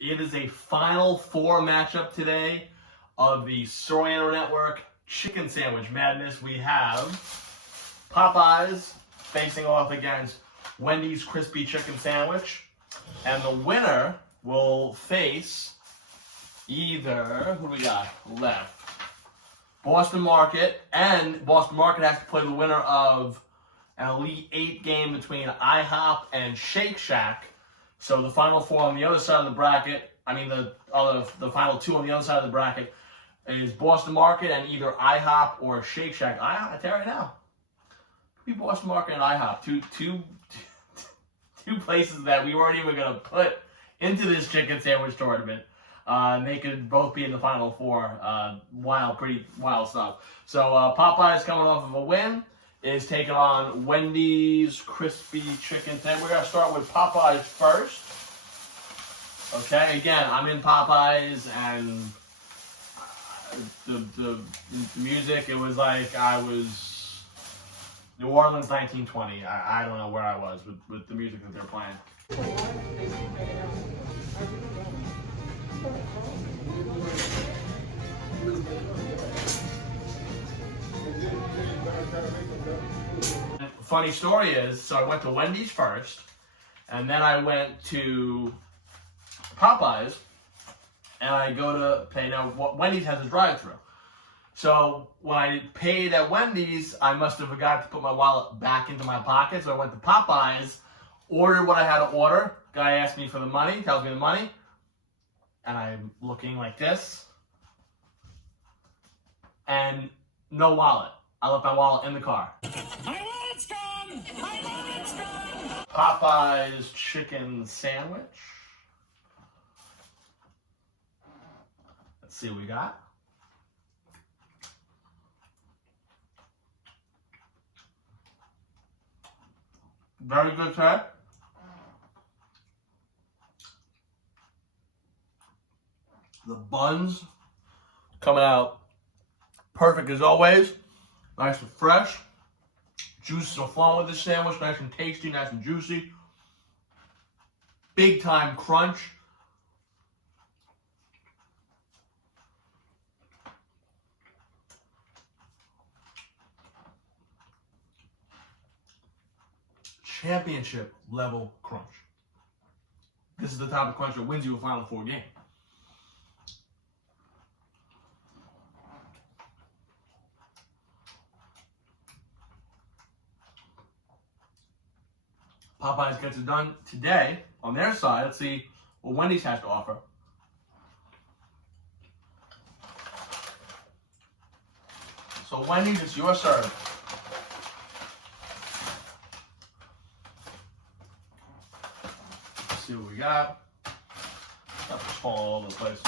It is a Final Four matchup today of the Soriano Network Chicken Sandwich Madness. We have Popeyes facing off against Wendy's Crispy Chicken Sandwich. And the winner will face either, who do we got left? Boston Market, and Boston Market has to play the winner of an Elite 8 game between IHOP and Shake Shack. So the final four on the other side of the bracket, the final two on the other side of the bracket is Boston Market and either IHOP or Shake Shack. I tell you right now, it could be Boston Market and IHOP, two places that we weren't even going to put into this chicken sandwich tournament. They could both be in the final four. Pretty wild stuff. So Popeyes, coming off of a win, is taking on Wendy's Crispy Chicken Sandwich. We're going to start with Popeyes first. Okay, again, I'm in Popeyes, and the music, it was like I was New Orleans 1920. I don't know where I was with the music that they're playing. Funny story is, so I went to Wendy's first, and then I went to Popeyes, and I go to pay. Now, Wendy's has a drive-thru. So when I paid at Wendy's, I must have forgot to put my wallet back into my pocket. So I went to Popeyes, ordered what I had to order. Guy asked me for the money, tells me the money, and I'm looking like this, and no wallet. I left my wallet in the car. My wallet's gone! My wallet's gone! Popeyes chicken sandwich. Let's see what we got. Very good today. The buns coming out perfect as always. Nice and fresh. Juices are flowing with this sandwich. Nice and tasty, nice and juicy. Big time crunch. Championship level crunch. This is the type of crunch that wins you a Final Four game. Popeyes gets it done today on their side. Let's see what Wendy's has to offer. So Wendy's, it's your serve. Let's see what we got. Stuff is falling all over the place.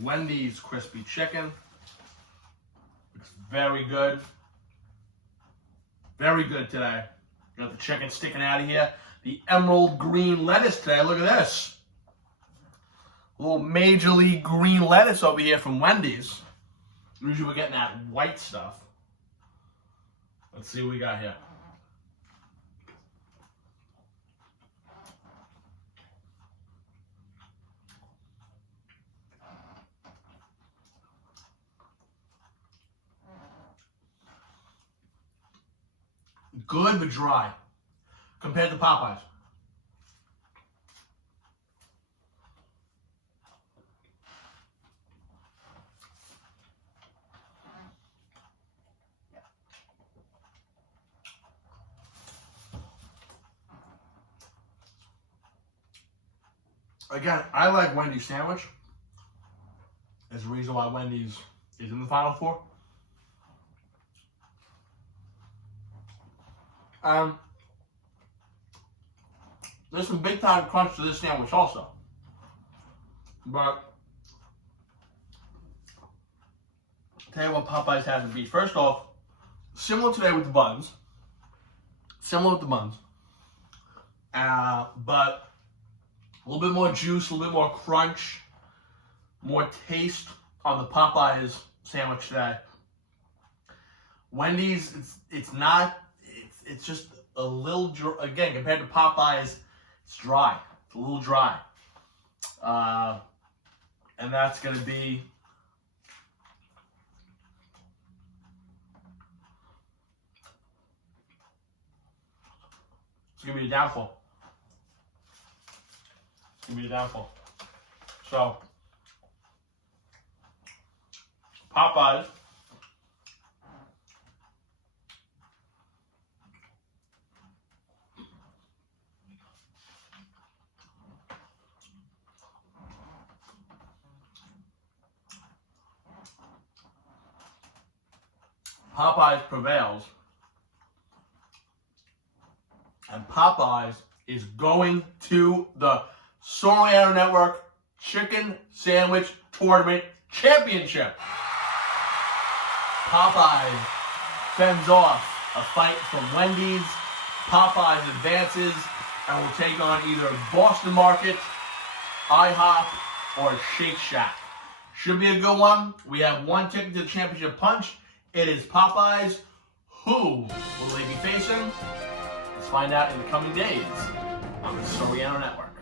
Wendy's crispy chicken. Looks very good. Very good today. Got the chicken sticking out of here. The emerald green lettuce today. Look at this. A little major league green lettuce over here from Wendy's. Usually we're getting that white stuff. Let's see what we got here. Good but dry compared to Popeyes. Again, I like Wendy's sandwich. There's a reason why Wendy's is in the Final Four. There's some big time crunch to this sandwich also. But I'll tell you what Popeyes has to beat. First off, similar today with the buns. But a little bit more juice, a little bit more crunch, more taste on the Popeyes sandwich today. Wendy's, it's just a little, again, compared to Popeyes, it's dry. It's a little dry. And that's going to be it's going to be a downfall. It's going to be a downfall. So, Popeyes prevails, and Popeyes is going to the Soriano Network Chicken Sandwich Tournament Championship. Popeyes fends off a fight from Wendy's. Popeyes advances and will take on either Boston Market, IHOP, or Shake Shack. Should be a good one. We have one ticket to the championship punch. It is Popeyes. Who will they be facing? Let's find out in the coming days on the Soriano Network.